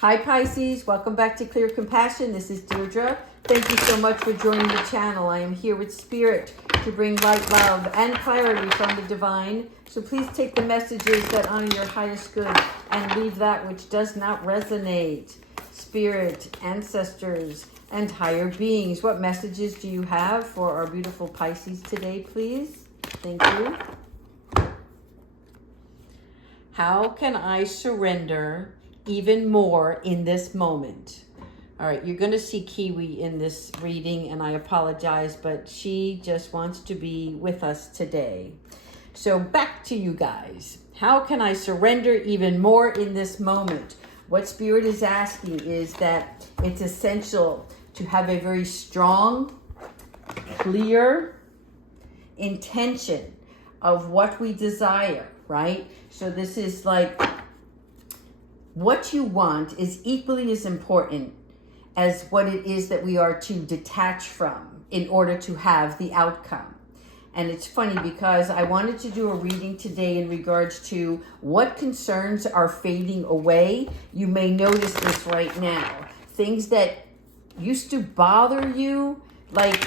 Hi Pisces, welcome back to Clear Compassion. This is Deirdre. Thank you so much for joining the channel. I am here with Spirit to bring light, love, and clarity from the divine. So please take the messages that honor your highest good and leave that which does not resonate. Spirit, ancestors, and higher beings, what messages do you have for our beautiful Pisces today, please? Thank you. How can I surrender even more in this moment? All right, you're going to see Kiwi in this reading, and I apologize, but she just wants to be with us today. So back to you guys. How can I surrender even more in this moment? What Spirit is asking is that it's essential to have a very strong, clear intention of what we desire, right? So this is like what you want is equally as important as what it is that we are to detach from in order to have the outcome. And it's funny because I wanted to do a reading today in regards to what concerns are fading away. You may notice this right now. Things that used to bother you, like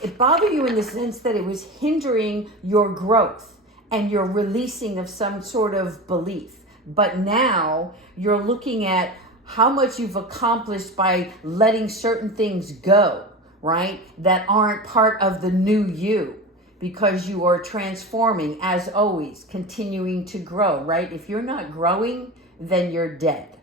it bothered you in the sense that it was hindering your growth and your releasing of some sort of belief. But now you're looking at how much you've accomplished by letting certain things go, right? That aren't part of the new you, because you are transforming, as always, continuing to grow, right? If you're not growing, then you're dead.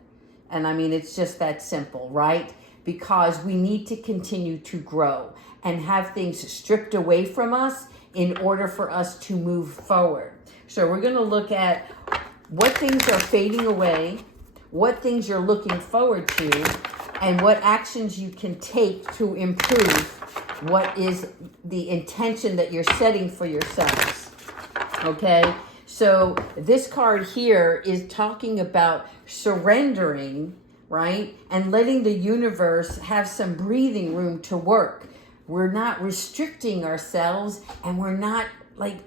And I mean, it's just that simple, right? Because we need to continue to grow and have things stripped away from us in order for us to move forward. So we're going to look at what things are fading away, what things you're looking forward to, and what actions you can take to improve what is the intention that you're setting for yourselves. Okay? So this card here is talking about surrendering, right? And letting the universe have some breathing room to work. We're not restricting ourselves, and we're not like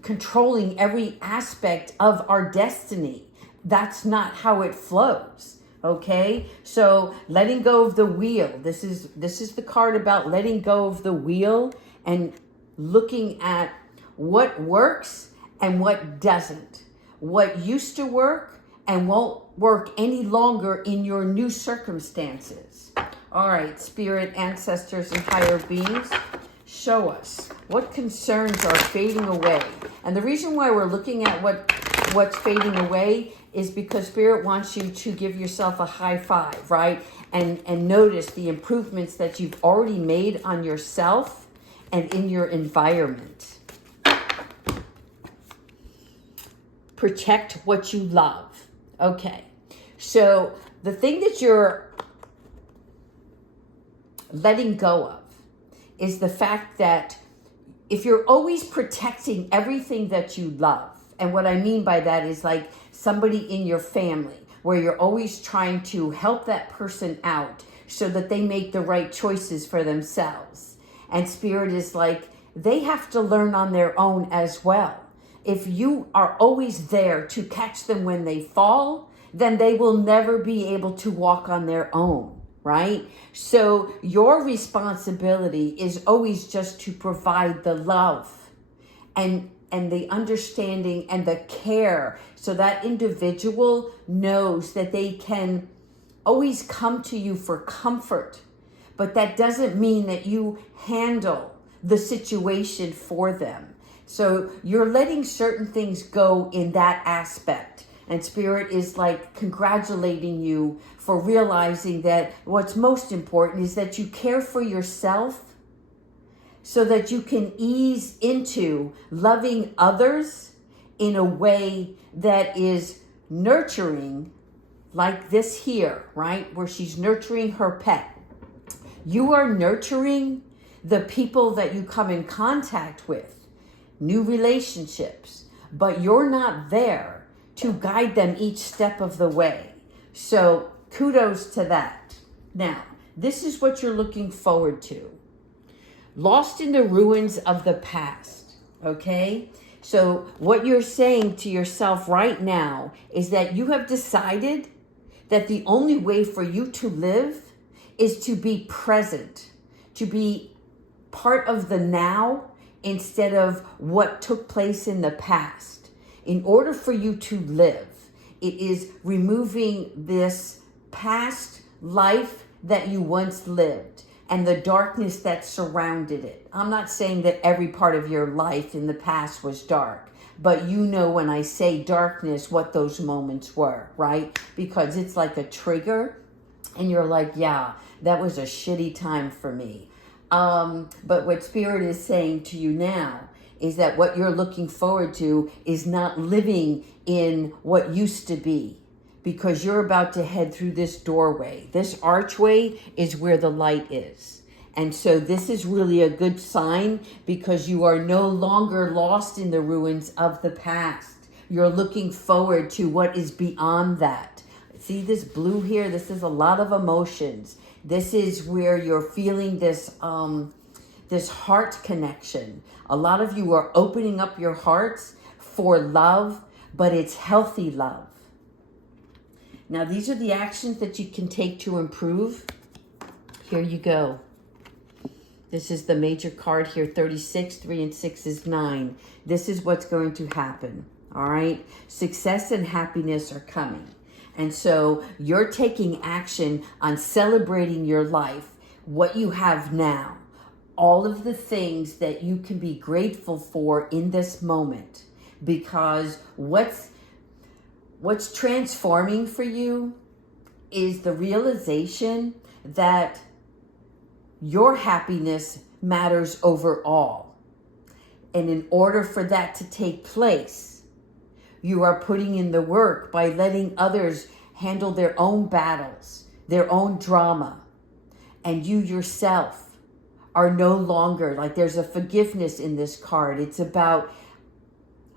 controlling every aspect of our destiny. That's not how it flows. Okay, so letting go of the wheel. This is the card about letting go of the wheel and looking at what works and what doesn't, what used to work and won't work any longer in your new circumstances. All right, Spirit, ancestors, and higher beings, show us what concerns are fading away. And the reason why we're looking at what's fading away is because Spirit wants you to give yourself a high five, right? And notice the improvements that you've already made on yourself and in your environment. Protect what you love. Okay, so the thing that you're letting go of is the fact that if you're always protecting everything that you love, and what I mean by that is like somebody in your family where you're always trying to help that person out so that they make the right choices for themselves. And Spirit is like, they have to learn on their own as well. If you are always there to catch them when they fall, then they will never be able to walk on their own. Right? So your responsibility is always just to provide the love and the understanding and the care so that individual knows that they can always come to you for comfort. But that doesn't mean that you handle the situation for them. So you're letting certain things go in that aspect. And Spirit is like congratulating you for realizing that what's most important is that you care for yourself so that you can ease into loving others in a way that is nurturing, like this here, right? Where she's nurturing her pet. You are nurturing the people that you come in contact with, new relationships, but you're not there to guide them each step of the way. So kudos to that. Now, this is what you're looking forward to. Lost in the ruins of the past, okay? So what you're saying to yourself right now is that you have decided that the only way for you to live is to be present, to be part of the now instead of what took place in the past. In order for you to live, it is removing this past life that you once lived and the darkness that surrounded it. I'm not saying that every part of your life in the past was dark, but you know when I say darkness, what those moments were, right? Because it's like a trigger and you're like, yeah, that was a shitty time for me. But what Spirit is saying to you now is that what you're looking forward to is not living in what used to be, because you're about to head through this doorway. This archway is where the light is. And so this is really a good sign, because you are no longer lost in the ruins of the past. You're looking forward to what is beyond that. See this blue here? This is a lot of emotions. This is where you're feeling this heart connection. A lot of you are opening up your hearts for love, but it's healthy love. Now, these are the actions that you can take to improve. Here you go. This is the major card here, 36, 3 and 6 is 9. This is what's going to happen, all right? Success and happiness are coming. And so you're taking action on celebrating your life, what you have now, all of the things that you can be grateful for in this moment, because what's transforming for you is the realization that your happiness matters overall. And in order for that to take place, you are putting in the work by letting others handle their own battles, their own drama. And you yourself are no longer, like there's a forgiveness in this card. It's about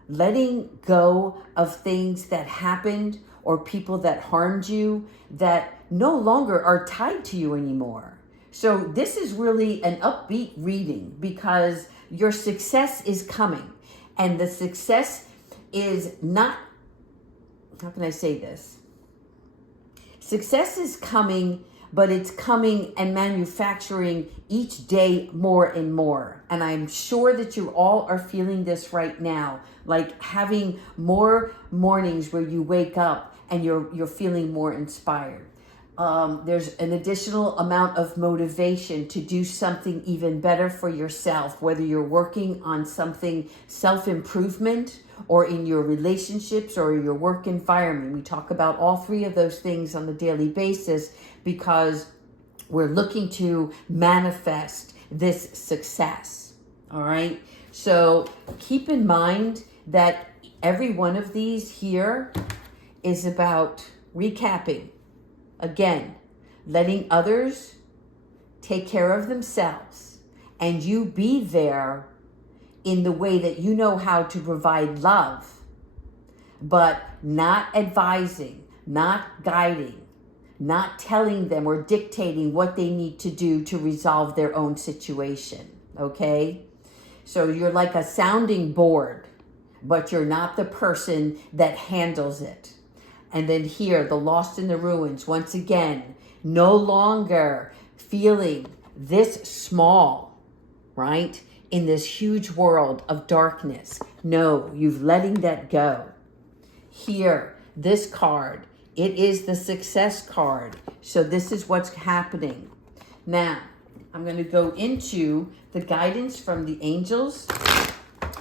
letting go of things that happened or people that harmed you that no longer are tied to you anymore. So this is really an upbeat reading, because your success is coming, and the success is not, how can I say this? Success is coming, but it's coming and manufacturing each day more and more. And I'm sure that you all are feeling this right now, like having more mornings where you wake up and you're feeling more inspired. There's an additional amount of motivation to do something even better for yourself, whether you're working on something self-improvement or in your relationships or your work environment. We talk about all three of those things on a daily basis, because we're looking to manifest this success. All right. So keep in mind that every one of these here is about recapping. Again, letting others take care of themselves, and you be there in the way that you know how to provide love, but not advising, not guiding, not telling them or dictating what they need to do to resolve their own situation, okay? So you're like a sounding board, but you're not the person that handles it. And then here, the lost in the ruins, once again, no longer feeling this small, right? In this huge world of darkness. No, you've letting that go. Here, this card, it is the success card. So this is what's happening. Now, I'm going to go into the guidance from the angels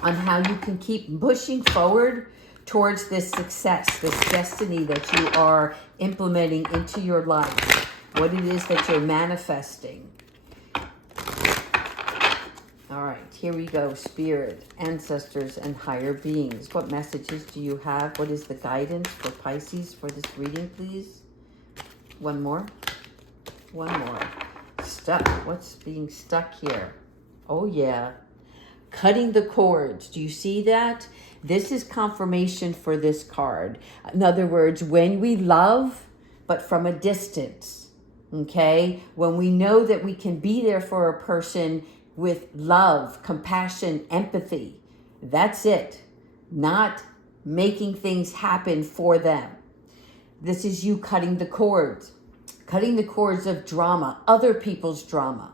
on how you can keep pushing forward towards this success, this destiny that you are implementing into your life, what it is that you're manifesting. All right, here we go. Spirit, ancestors, and higher beings. What messages do you have? What is the guidance for Pisces for this reading, please? One more. One more. Stuck. What's being stuck here? Oh, yeah. Cutting the cords. Do you see that? This is confirmation for this card. In other words, when we love, but from a distance, okay? When we know that we can be there for a person with love, compassion, empathy, that's it. Not making things happen for them. This is you cutting the cords of drama, other people's drama.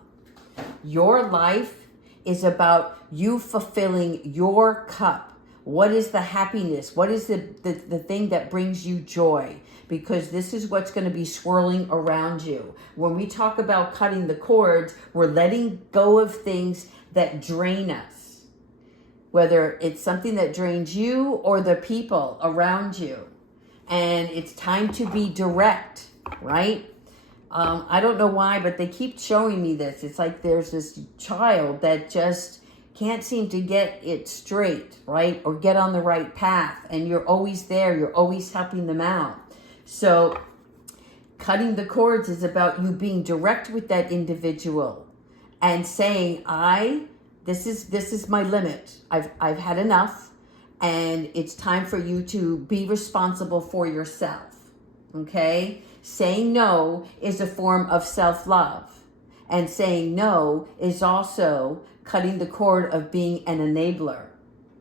Your life is about you fulfilling your cup. What is the happiness? What is the thing that brings you joy? Because this is what's going to be swirling around you. When we talk about cutting the cords, we're letting go of things that drain us. Whether it's something that drains you or the people around you. And it's time to be direct, right? I don't know why, but they keep showing me this. It's like there's this child that just can't seem to get it straight, right? Or get on the right path. And you're always there. You're always helping them out. So cutting the cords is about you being direct with that individual and saying, this is my limit. I've had enough, and it's time for you to be responsible for yourself. Okay? Saying no is a form of self-love. And saying no is also cutting the cord of being an enabler.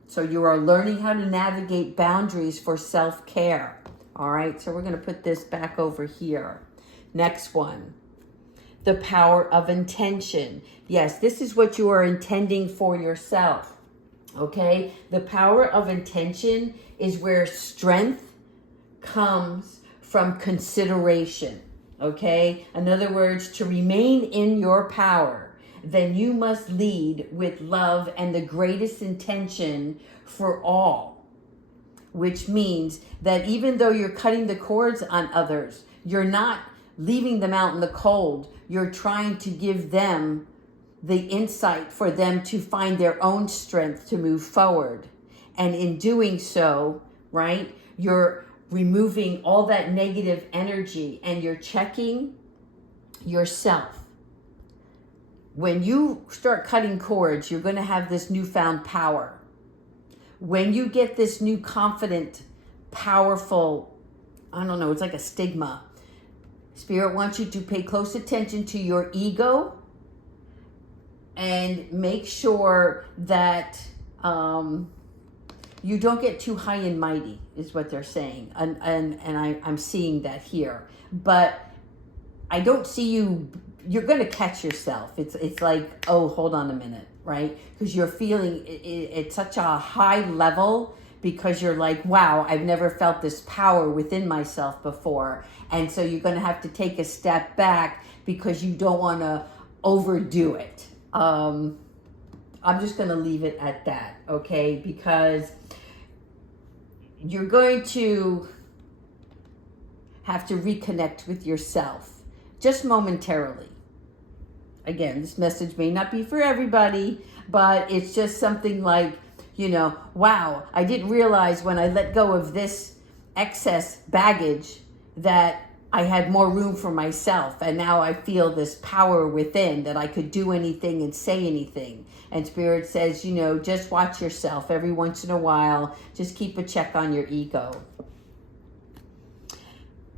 So you are learning how to navigate boundaries for self-care. All right, so we're going to put this back over here. Next one. The power of intention. Yes, this is what you are intending for yourself. Okay? The power of intention is where strength comes from consideration. Okay? In other words, to remain in your power, then you must lead with love and the greatest intention for all. Which means that even though you're cutting the cords on others, you're not leaving them out in the cold. You're trying to give them the insight for them to find their own strength to move forward. And in doing so, right, you're removing all that negative energy and you're checking yourself. When you start cutting cords, you're going to have this newfound power. When you get this new confident, powerful, I don't know, it's like a stigma. Spirit wants you to pay close attention to your ego and make sure that you don't get too high and mighty, is what they're saying. And I'm seeing that here. But I don't see you, you're going to catch yourself. It's like, oh, hold on a minute, right? Because you're feeling it at such a high level because you're like, wow, I've never felt this power within myself before. And so you're going to have to take a step back because you don't want to overdo it. I'm just going to leave it at that, okay? Because you're going to have to reconnect with yourself just momentarily. Again, this message may not be for everybody, but it's just something like, you know, wow, I didn't realize when I let go of this excess baggage that I had more room for myself. And now I feel this power within that I could do anything and say anything. And Spirit says, you know, just watch yourself every once in a while. Just keep a check on your ego.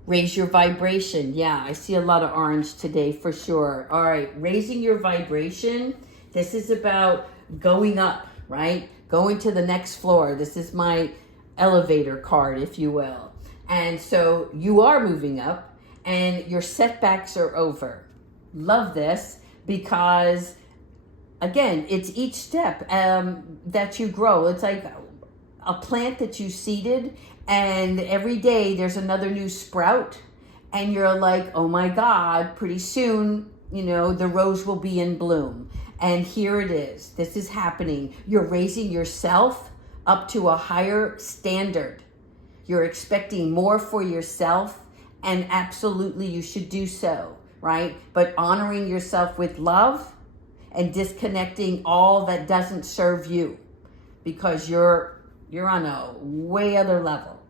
Raise your vibration. Yeah, I see a lot of orange today for sure. All right, raising your vibration. This is about going up, right? Going to the next floor. This is my elevator card, if you will. And so you are moving up and your setbacks are over. Love this because, again, it's each step that you grow. It's like a plant that you seeded and every day there's another new sprout and you're like, oh my God, pretty soon, you know, the rose will be in bloom. And here it is. This is happening. You're raising yourself up to a higher standard. You're expecting more for yourself, and absolutely you should do so, right? But honoring yourself with love and disconnecting all that doesn't serve you because you're on a way other level.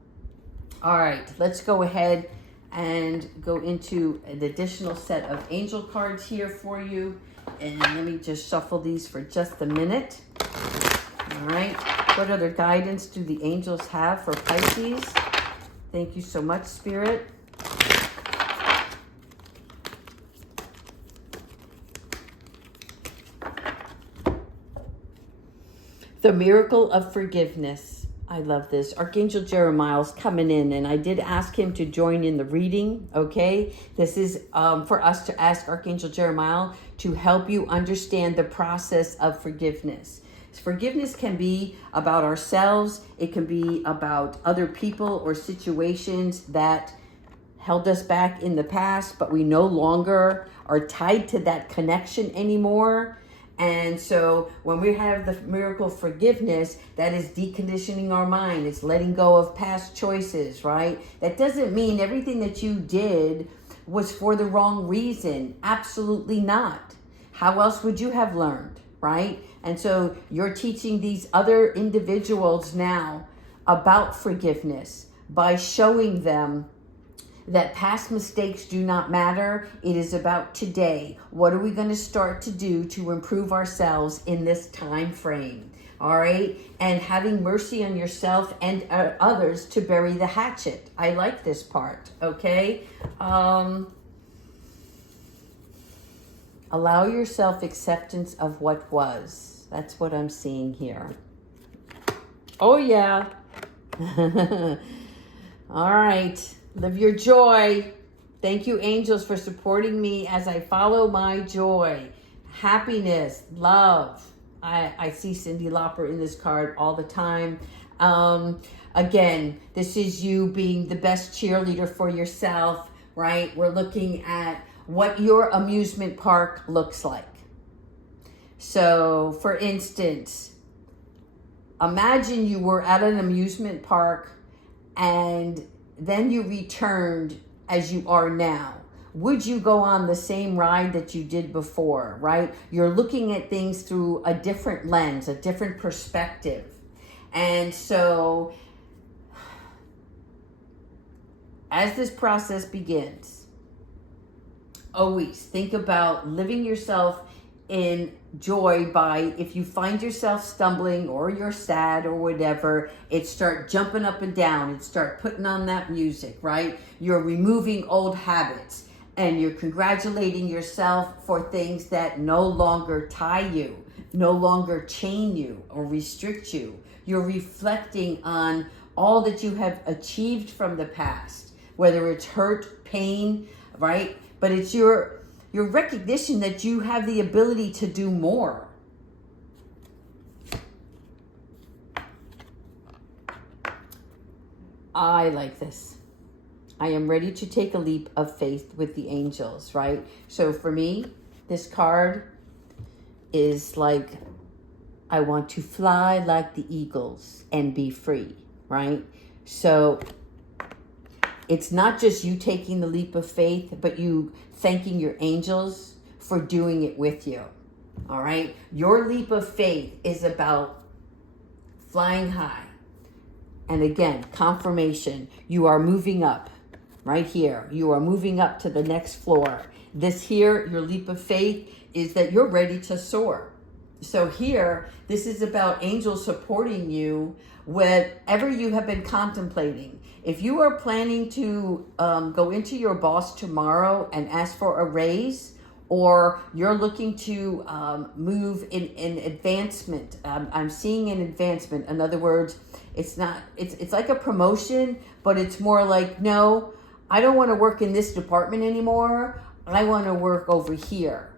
All right, let's go ahead and go into an additional set of angel cards here for you. And let me just shuffle these for just a minute. All right. What other guidance do the angels have for Pisces? Thank you so much, Spirit. The miracle of forgiveness. I love this. Archangel Jeremiah's coming in, and I did ask him to join in the reading, okay? This is for us to ask Archangel Jeremiah to help you understand the process of forgiveness. Forgiveness can be about ourselves. It can be about other people or situations that held us back in the past, but we no longer are tied to that connection anymore. And so when we have the miracle of forgiveness, that is deconditioning our mind. It's letting go of past choices, right? That doesn't mean everything that you did was for the wrong reason. Absolutely not. How else would you have learned, right? And so you're teaching these other individuals now about forgiveness by showing them that past mistakes do not matter. It is about today. What are we going to start to do to improve ourselves in this time frame? All right. And having mercy on yourself and others to bury the hatchet. I like this part. Okay. Allow yourself acceptance of what was. That's what I'm seeing here. Oh, yeah. All right. Live your joy. Thank you, angels, for supporting me as I follow my joy. Happiness, love. I see Cyndi Lauper in this card all the time. Again, this is you being the best cheerleader for yourself, right? We're looking at what your amusement park looks like. So, for instance, imagine you were at an amusement park and then you returned as you are now. Would you go on the same ride that you did before, right? You're looking at things through a different lens, a different perspective. And so, as this process begins, always think about living yourself in joy by, if you find yourself stumbling or you're sad or whatever, it start jumping up and down and start putting on that music, right? You're removing old habits and you're congratulating yourself for things that no longer tie you, no longer chain you or restrict you. You're reflecting on all that you have achieved from the past, whether it's hurt, pain, right? But it's your recognition that you have the ability to do more. I like this. I am ready to take a leap of faith with the angels, right? So for me, this card is like, I want to fly like the eagles and be free, right? So it's not just you taking the leap of faith, but you thanking your angels for doing it with you. All right. Your leap of faith is about flying high. And again, confirmation. You are moving up right here. You are moving up to the next floor. This here, your leap of faith, is that you're ready to soar. So here, this is about angels supporting you whatever you have been contemplating. If you are planning to go into your boss tomorrow and ask for a raise, or you're looking to move in advancement, I'm seeing an advancement. In other words, it's like a promotion, but it's more like, no, I don't want to work in this department anymore. I want to work over here.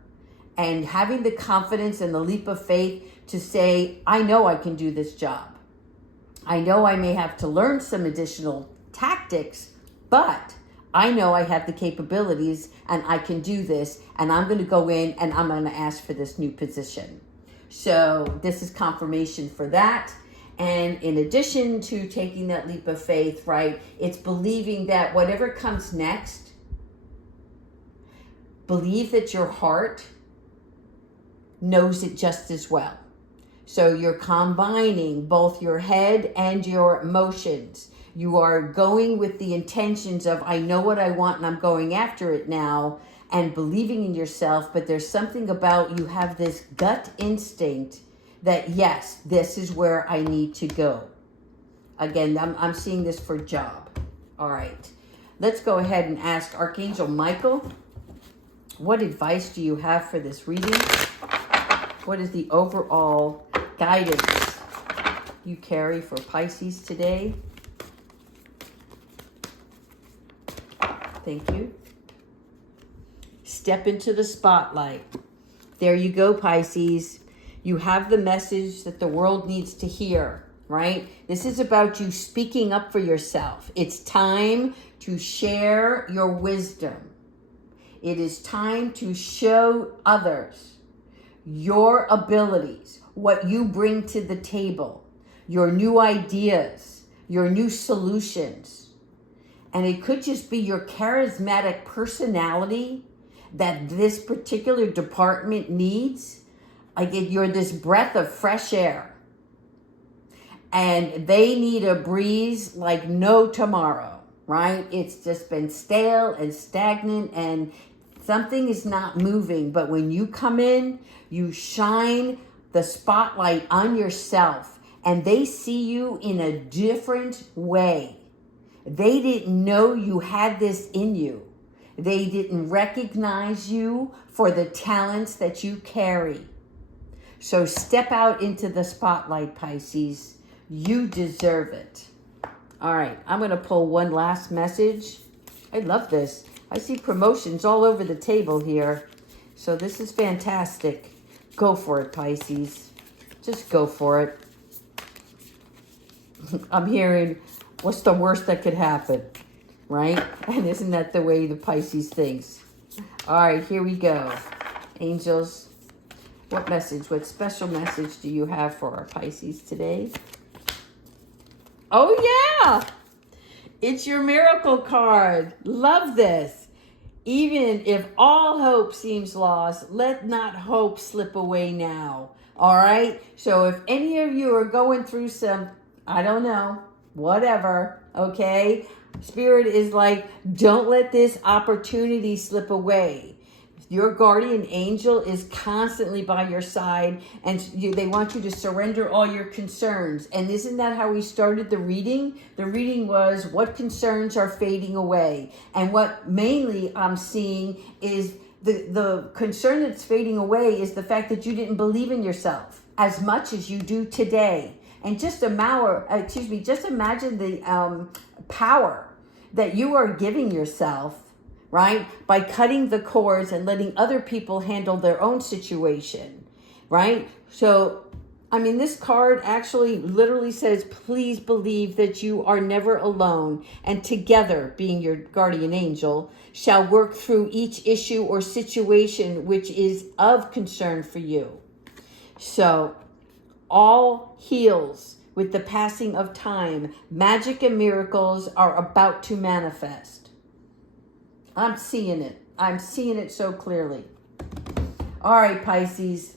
And having the confidence and the leap of faith to say, I know I can do this job. I know I may have to learn some additional tactics, but I know I have the capabilities and I can do this, and I'm going to go in and I'm going to ask for this new position. So this is confirmation for that. And in addition to taking that leap of faith, right, it's believing that whatever comes next, believe that your heart knows it just as well. So you're combining both your head and your emotions. You are going with the intentions of, I know what I want and I'm going after it now, and believing in yourself. But there's something about, you have this gut instinct that, yes, this is where I need to go. Again, I'm seeing this for job. All right. Let's go ahead and ask Archangel Michael, what advice do you have for this reading? What is the overall guidance you carry for Pisces today. Thank you. Step into the spotlight. There you go, Pisces. You have the message that the world needs to hear, right? This is about you speaking up for yourself. It's time to share your wisdom. It is time to show others your abilities, what you bring to the table, your new ideas, your new solutions. And it could just be your charismatic personality that this particular department needs. Like you're this breath of fresh air. And they need a breeze like no tomorrow, right? It's just been stale and stagnant and something is not moving. But when you come in, you shine the spotlight on yourself and they see you in a different way. They didn't know you had this in you. They didn't recognize you for the talents that you carry. So step out into the spotlight, Pisces. You deserve it. All right, I'm going to pull one last message. I love this. I see promotions all over the table here. So this is fantastic. Go for it, Pisces. Just go for it. I'm hearing, what's the worst that could happen? Right? And isn't that the way the Pisces thinks? All right, here we go. Angels, what message, what special message do you have for our Pisces today? Oh, yeah. It's your miracle card. Love this. Even if all hope seems lost, let not hope slip away now. All right? So if any of you are going through some, I don't know, whatever, okay? Spirit is like, don't let this opportunity slip away. Your guardian angel is constantly by your side and they want you to surrender all your concerns. And isn't that how we started the reading? The reading was what concerns are fading away. And what mainly I'm seeing is the concern that's fading away is the fact that you didn't believe in yourself as much as you do today. And just imagine the power that you are giving yourself, right? By cutting the cords and letting other people handle their own situation, right? So, I mean, this card actually literally says, please believe that you are never alone and together, being your guardian angel, shall work through each issue or situation which is of concern for you. So, all heals with the passing of time. Magic and miracles are about to manifest. I'm seeing it. I'm seeing it so clearly. All right, Pisces.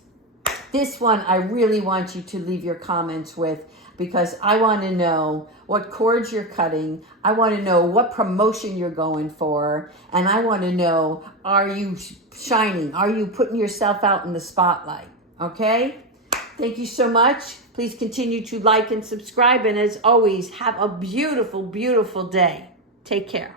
This one I really want you to leave your comments with because I want to know what cords you're cutting. I want to know what promotion you're going for. And I want to know, are you shining? Are you putting yourself out in the spotlight? Okay? Thank you so much. Please continue to like and subscribe. And as always, have a beautiful, beautiful day. Take care.